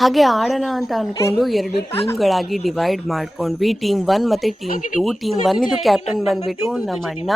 ಹಾಗೆ ಆಡೋಣ ಅಂತ ಅಂದ್ಕೊಂಡು 2 ಟೀಮ್‌ಗಳಾಗಿ ಡಿವೈಡ್ ಮಾಡ್ಕೊಂಡ್ವಿ. ಟೀಮ್ 1 ಮತ್ತೆ ಟೀಮ್ 2. ಟೀಮ್ 1 ಇದು ಕ್ಯಾಪ್ಟನ್ ಬಂದ್ಬಿಟ್ಟು ನಮ್ಮ ಅಣ್ಣ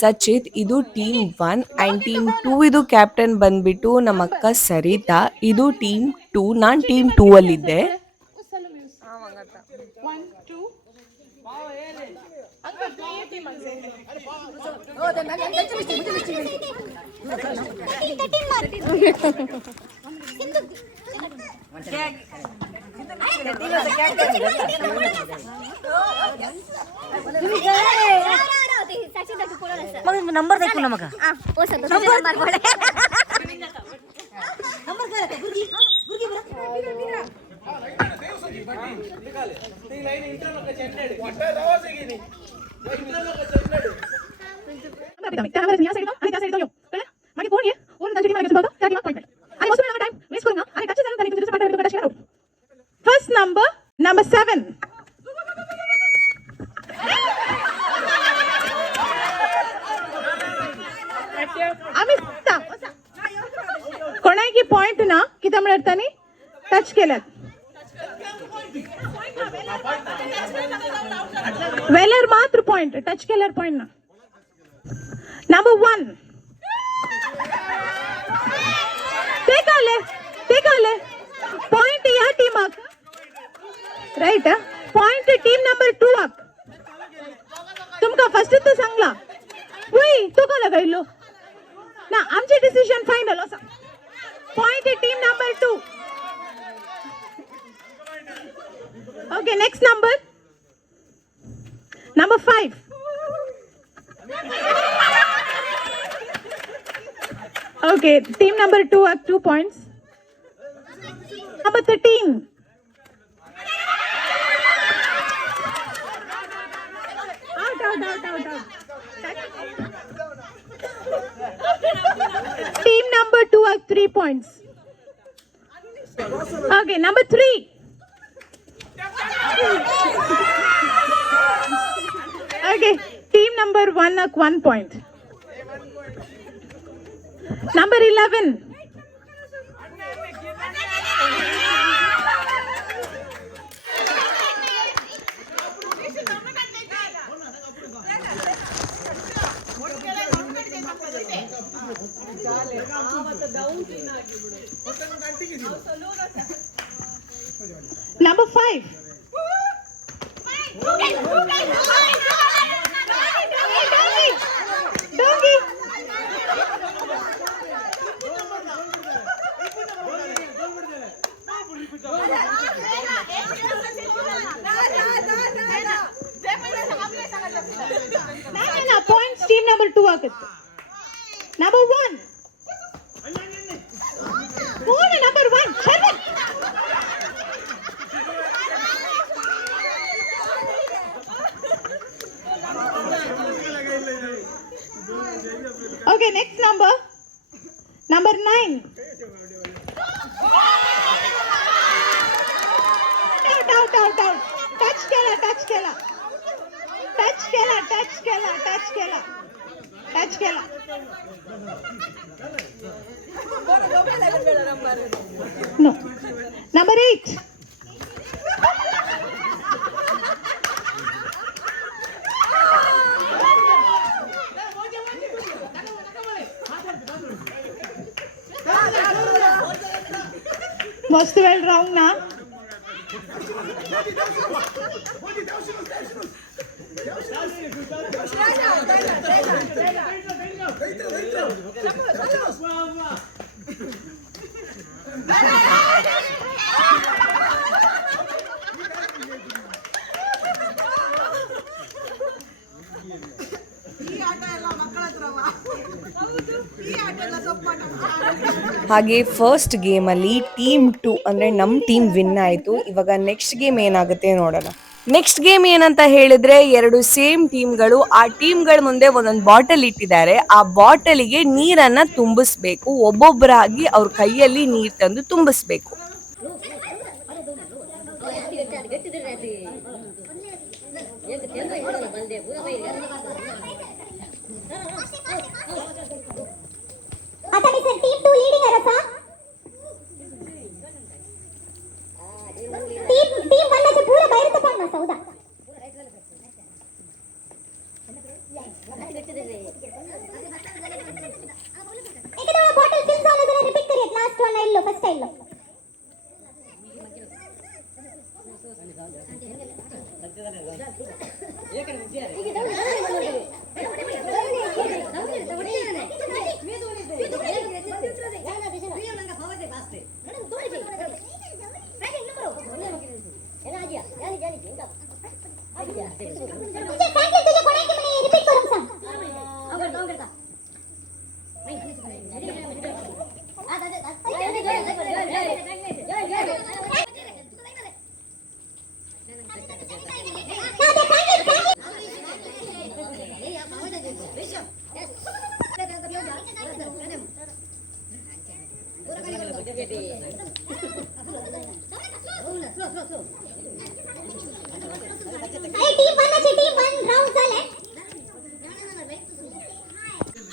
ಸಚಿತ್. ಇದು ಟೀಮ್ 1 ಆ್ಯಂಡ್ ಟೀಮ್ 2 ಇದು ಕ್ಯಾಪ್ಟನ್ ಬಂದ್ಬಿಟ್ಟು ನಮ್ಮ ಅಕ್ಕ ಸರಿತಾ. ಇದು ಟೀಮ್ 2. ನಾನು ಟೀಮ್ 2 ಅಲ್ಲಿದ್ದೆ. नंबर देखो ना मका First number 7. कोणाची पॉइंट ना किती मिळतानी टच केलं वेलर मात्र पॉइंट टच केलर पॉइंट ना नंबर 1 take आले पॉइंट या team right point team number 2 तुमका फर्स्ट तो सांगला वय तो का लगायलो ना आमचे डिसिजन फायनल असा point team number 2 okay next number 5 okay team number 2 have 2 points number 13 out team number 2 have 3 points okay number 3 okay team number 1 have 1 point number 11 number 5 Donkey. points team number 2 ಆಗುತ್ತೆ number 1 number 1 ಶರ್ವತ್ okay next number 9 out touch केला no number 8 most well wrong na ಹಾಗೆ ಫಸ್ಟ್ ಗೇಮಲ್ಲಿ ಟೀಮ್ 2 ಅಂದರೆ ನಮ್ಮ team win ಆಯಿತು. ಇವಾಗ next game ಏನಾಗುತ್ತೆ ನೋಡೋಣ. ನೆಕ್ಸ್ಟ್ ಗೇಮ್ ಏನಂತ ಹೇಳಿದ್ರೆ 2 ಸೇಮ್ ಟೀಮ್ಗಳು, ಆ ಟೀಮ್ಗಳ ಮುಂದೆ ಒಂದೊಂದು ಬಾಟಲ್ ಇಟ್ಟಿದ್ದಾರೆ. ಆ ಬಾಟಲಿಗೆ ನೀರನ್ನ ತುಂಬಿಸ್ಬೇಕು. ಒಬ್ಬೊಬ್ಬರಾಗಿ ಅವ್ರ ಕೈಯಲ್ಲಿ ನೀರು ತಂದು ತುಂಬಿಸ್ಬೇಕು.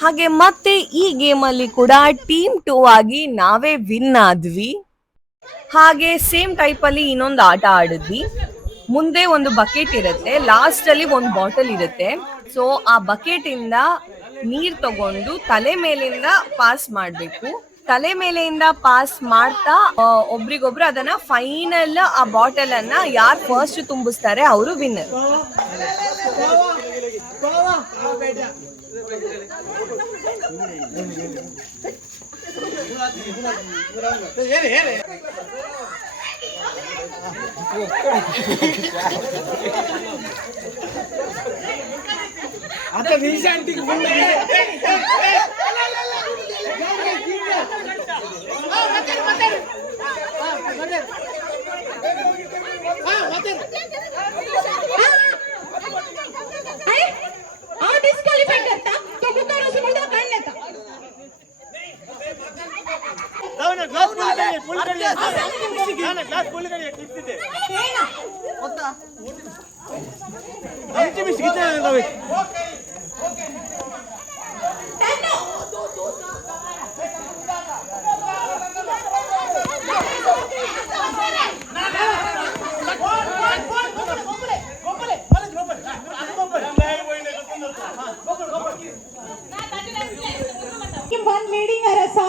ಹಾಗೆ ಮತ್ತೆ ಈ ಗೇಮ್ ಅಲ್ಲಿ ಕೂಡ ಟೀಮ್ 2 ಆಗಿ ನಾವೇ ವಿನ್ ಆದ್ವಿ. ಹಾಗೆ ಸೇಮ್ ಟೈಪ್ ಅಲ್ಲಿ ಇನ್ನೊಂದು ಆಟ ಆಡಿದ್ವಿ. ಮುಂದೆ ಒಂದು ಬಕೆಟ್ ಇರುತ್ತೆ, ಲಾಸ್ಟ್ ಅಲ್ಲಿ ಒಂದು ಬಾಟಲ್ ಇರುತ್ತೆ. ಸೊ ಆ ಬಕೆಟ್ ಇಂದ ನೀರ್ ತಗೊಂಡು ತಲೆ ಮೇಲಿಂದ ಪಾಸ್ ಮಾಡ್ಬೇಕು. ತಲೆ ಮೇಲೆಯಿಂದ ಪಾಸ್ ಮಾಡ್ತಾ ಒಬ್ರಿಗೊಬ್ರು ಅದನ್ನ ಫೈನಲ್ ಆ ಬಾಟಲ್ ಅನ್ನ ಯಾರು ಫಸ್ಟ್ ತುಂಬಿಸ್ತಾರೆ ಅವರು ವಿನ್ನರ್. डिस्क्वालिफाई करता तो कुकर उसे मुर्दा कर लेता ग्लास फुल करिए ग्लास फुल करिए टिप्स ಇದೆ ಗೊತ್ತಾ ಅಂಚೆ ಮಿಸ್ ಗಿಚ್ಚ ಇದಾವೆ okay okay Team 1 leading Arasa.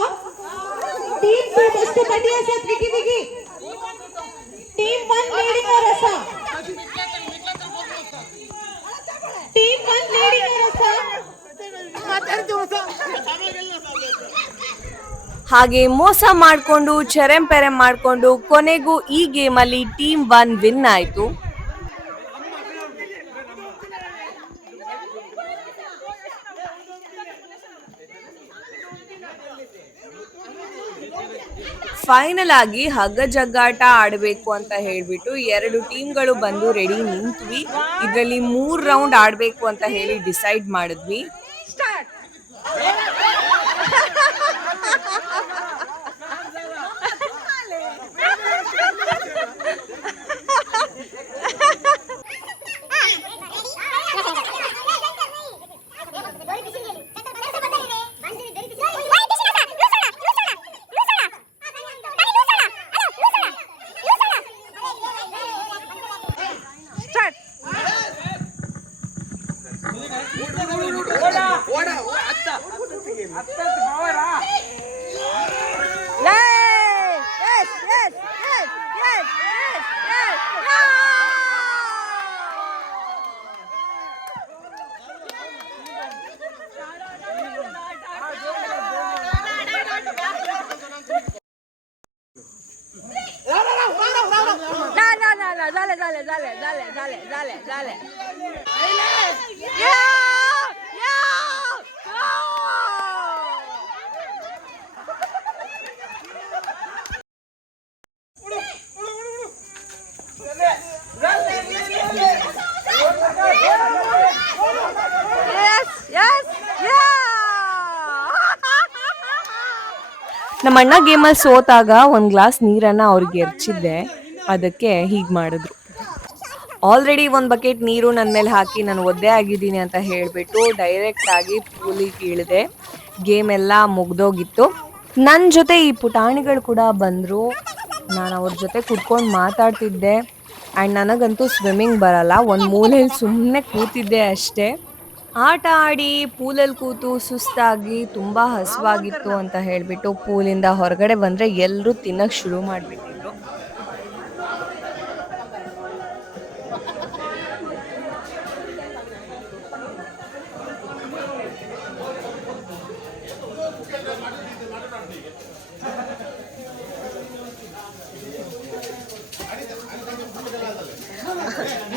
Team 2 best बढ़िया से विकी विकी. Team 1 leading Arasa. Team 1 leading Arasa. ಹಾಗೆ ಮೋಸ ಮಾಡ್ಕೊಂಡು ಚೆರೆಂಪೆರೆ ಮಾಡ್ಕೊಂಡು ಕೊನೆಗೂ ಈ ಗೇಮ್ ಅಲ್ಲಿ ಟೀಮ್ 1 ವಿನ್ ಆಯ್ತು. ಫೈನಲ್ ಆಗಿ ಹಗ್ಗ ಜಗ್ಗಾಟ ಆಡಬೇಕು ಅಂತ ಹೇಳ್ಬಿಟ್ಟು 2 ಟೀಮ್ಗಳು ಬಂದು ರೆಡಿ ನಿಂತ್ವಿ. ಇದರಲ್ಲಿ 3 ರೌಂಡ್ ಆಡಬೇಕು ಅಂತ ಹೇಳಿ ಡಿಸೈಡ್ ಮಾಡಿದ್ವಿ. Dale. ನಮ್ಮ ಅಣ್ಣ ಗೇಮಲ್ಲಿ ಸೋತಾಗ ಒಂದು ಗ್ಲಾಸ್ ನೀರನ್ನ ಅವ್ರಿಗೆ ಎರ್ಚಿದ್ದೆ, ಅದಕ್ಕೆ ಹೀಗೆ ಮಾಡಿದ್ರು. ಆಲ್ರೆಡಿ ಒಂದು ಬಕೆಟ್ ನೀರು ನನ್ನ ಮೇಲೆ ಹಾಕಿ ನಾನು ಒದ್ದೆ ಆಗಿದ್ದೀನಿ ಅಂತ ಹೇಳಿಬಿಟ್ಟು ಡೈರೆಕ್ಟ್ ಆಗಿ ಪೂಲಿಗೆ ಇಳಿದೆ. ಗೇಮ್ ಎಲ್ಲ ಮುಗ್ದೋಗಿತ್ತು. ನನ್ನ ಜೊತೆ ಈ ಪುಟಾಣಿಗಳು ಕೂಡ ಬಂದರು. ನಾನು ಅವ್ರ ಜೊತೆ ಕುತ್ಕೊಂಡು ಮಾತಾಡ್ತಿದ್ದೆ. ಆ್ಯಂಡ್ ನನಗಂತೂ ಸ್ವಿಮ್ಮಿಂಗ್ ಬರಲ್ಲ, ಒಂದು ಮೂಲೆಯಲ್ಲಿ ಸುಮ್ಮನೆ ಕೂತಿದ್ದೆ ಅಷ್ಟೇ. ಆಟ ಆಡಿ ಪೂಲಲ್ಲಿ ಕೂತು ಸುಸ್ತಾಗಿ ತುಂಬ ಹಸಿವಾಗಿತ್ತು ಅಂತ ಹೇಳಿಬಿಟ್ಟು ಪೂಲಿಂದ ಹೊರಗಡೆ ಬಂದರೆ ಎಲ್ಲರೂ ತಿನ್ನೋಕ್ಕೆ ಶುರು ಮಾಡಿಬಿಟ್ಟಿದ್ರು.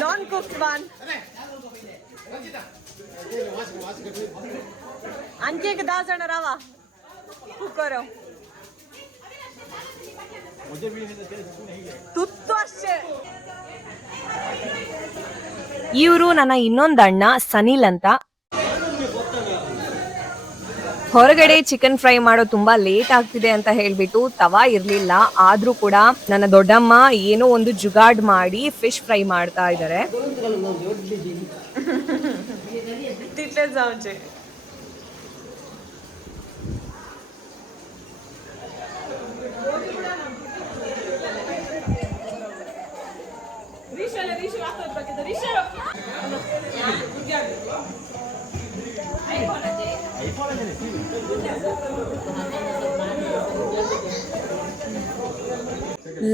Non cooked one. आणखी एक 10 जण राहा कुकर ತುತ್ತು ಅಷ್ಟೇ. ಇವರು ನನ್ನ ಇನ್ನೊಂದು ಅಣ್ಣ ಸನಿಲ್ ಅಂತ. ಹೊರಗಡೆ ಚಿಕನ್ ಫ್ರೈ ಮಾಡೋ ತುಂಬಾ ಲೇಟ್ ಆಗ್ತಿದೆ ಅಂತ ಹೇಳ್ಬಿಟ್ಟು ತವಾ ಇರ್ಲಿಲ್ಲ, ಆದ್ರೂ ಕೂಡ ನನ್ನ ದೊಡ್ಡಮ್ಮ ಏನೋ ಒಂದು ಜುಗಾಡ್ ಮಾಡಿ ಫಿಶ್ ಫ್ರೈ ಮಾಡ್ತಾ ಇದ್ದಾರೆ. तिथलेच जाऊचे.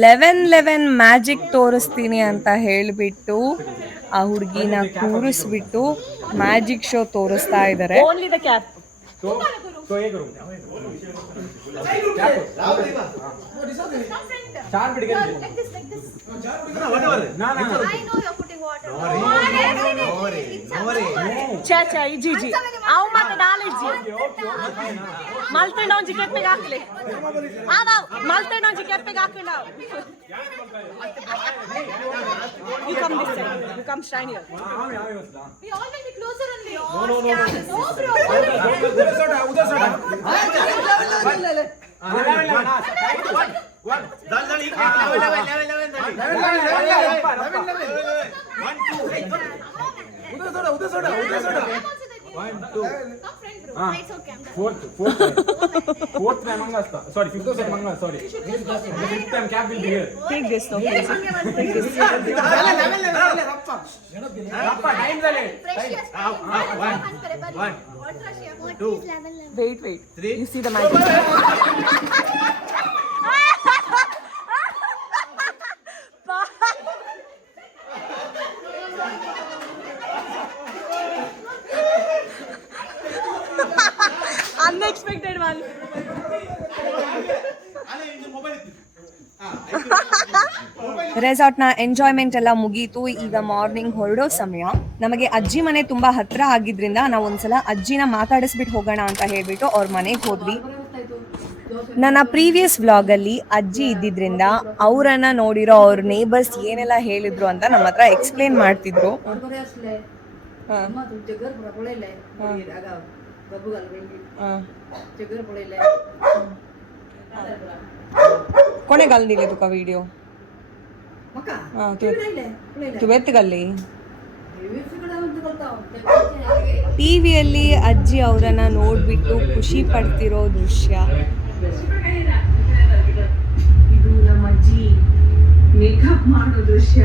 ಲೆವೆನ್ ಮ್ಯಾಜಿಕ್ ತೋರಿಸ್ತೀನಿ ಅಂತ ಹೇಳ್ಬಿಟ್ಟು ಆ ಹುಡುಗಿನ ಕೂರಿಸ್ಬಿಟ್ಟು ಮ್ಯಾಜಿಕ್ ಶೋ ತೋರಿಸ್ತಾ ಇದ್ದಾರೆ. Only the cap. तो ये करूँ चार बिट कर ना ना I know you're putting water. चा इजी जी. आओ मत डाल इजी. मलते नौजी कैप पे गाकले. आओ मलते नौजी कैप पे गाकले आओ. You come this side. You come shine here. We all will be closer only. No, bro. उधर से It's okay. फोर्थ टाइम मंगा सॉरी फिफ्थ टाइम मंगा sorry fifth time cap will be here Take this, no, please. रप्पा time झाले Precious. What is level? Wait. You see the magic. Unexpected one. ರೆಸಾರ್ಟ್ನ enjoyment ಎಲ್ಲ ಮುಗೀತು. ಈಗ ಮಾರ್ನಿಂಗ್ ಹೊರಡೋ ಸಮಯ. ನಮಗೆ ಅಜ್ಜಿ ಮನೆ ತುಂಬಾ ಹತ್ರ ಆಗಿದ್ರಿಂದ ನಾವು ಒಂದ್ಸಲ ಅಜ್ಜಿನ ಮಾತಾಡಿಸ್ಬಿಟ್ಟು ಹೋಗೋಣ ಅಂತ ಹೇಳ್ಬಿಟ್ಟು ಅವ್ರ ಮನೆಗೆ ಹೋದ್ವಿ. ನನ್ನ ಪ್ರೀವಿಯಸ್ ವ್ಲಾಗಲ್ಲಿ ಅಜ್ಜಿ ಇದ್ದಿದ್ರಿಂದ ಅವರನ್ನ ನೋಡಿರೋ ಅವ್ರ ನೇಬರ್ಸ್ ಏನೆಲ್ಲ ಹೇಳಿದ್ರು ಅಂತ ನಮ್ಮ ಹತ್ರ ಎಕ್ಸ್ಪ್ಲೇನ್ ಮಾಡ್ತಿದ್ರು. ಕೊನೆಗಲ್ दिले तुका व्हिडिओ ತುವೆತ್ತಗಲ್ಲಿ ಟಿವಿಯಲ್ಲಿ ಅಜ್ಜಿ ಅವರನ್ನ ನೋಡ್ಬಿಟ್ಟು ಖುಷಿ ಪಡ್ತಿರೋ ದೃಶ್ಯ. ಇದು ನಮ್ಮ ಅಜ್ಜಿ ಮೇಕಪ್ ಮಾಡೋ ದೃಶ್ಯ.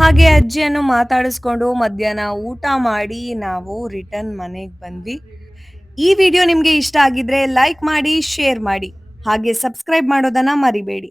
ಹಾಗೆ ಅಜ್ಜಿಯನ್ನು ಮಾತಾಡಿಸ್ಕೊಂಡು ಮಧ್ಯಾಹ್ನ ಊಟ ಮಾಡಿ ನಾವು ರಿಟರ್ನ್ ಮನೆಗೆ ಬಂದ್ವಿ. ಈ ವಿಡಿಯೋ ನಿಮಗೆ ಇಷ್ಟ ಆಗಿದ್ರೆ ಲೈಕ್ ಮಾಡಿ, ಶೇರ್ ಮಾಡಿ, ಹಾಗೆ ಸಬ್ಸ್ಕ್ರೈಬ್ ಮಾಡೋದನ್ನ ಮರಿಬೇಡಿ.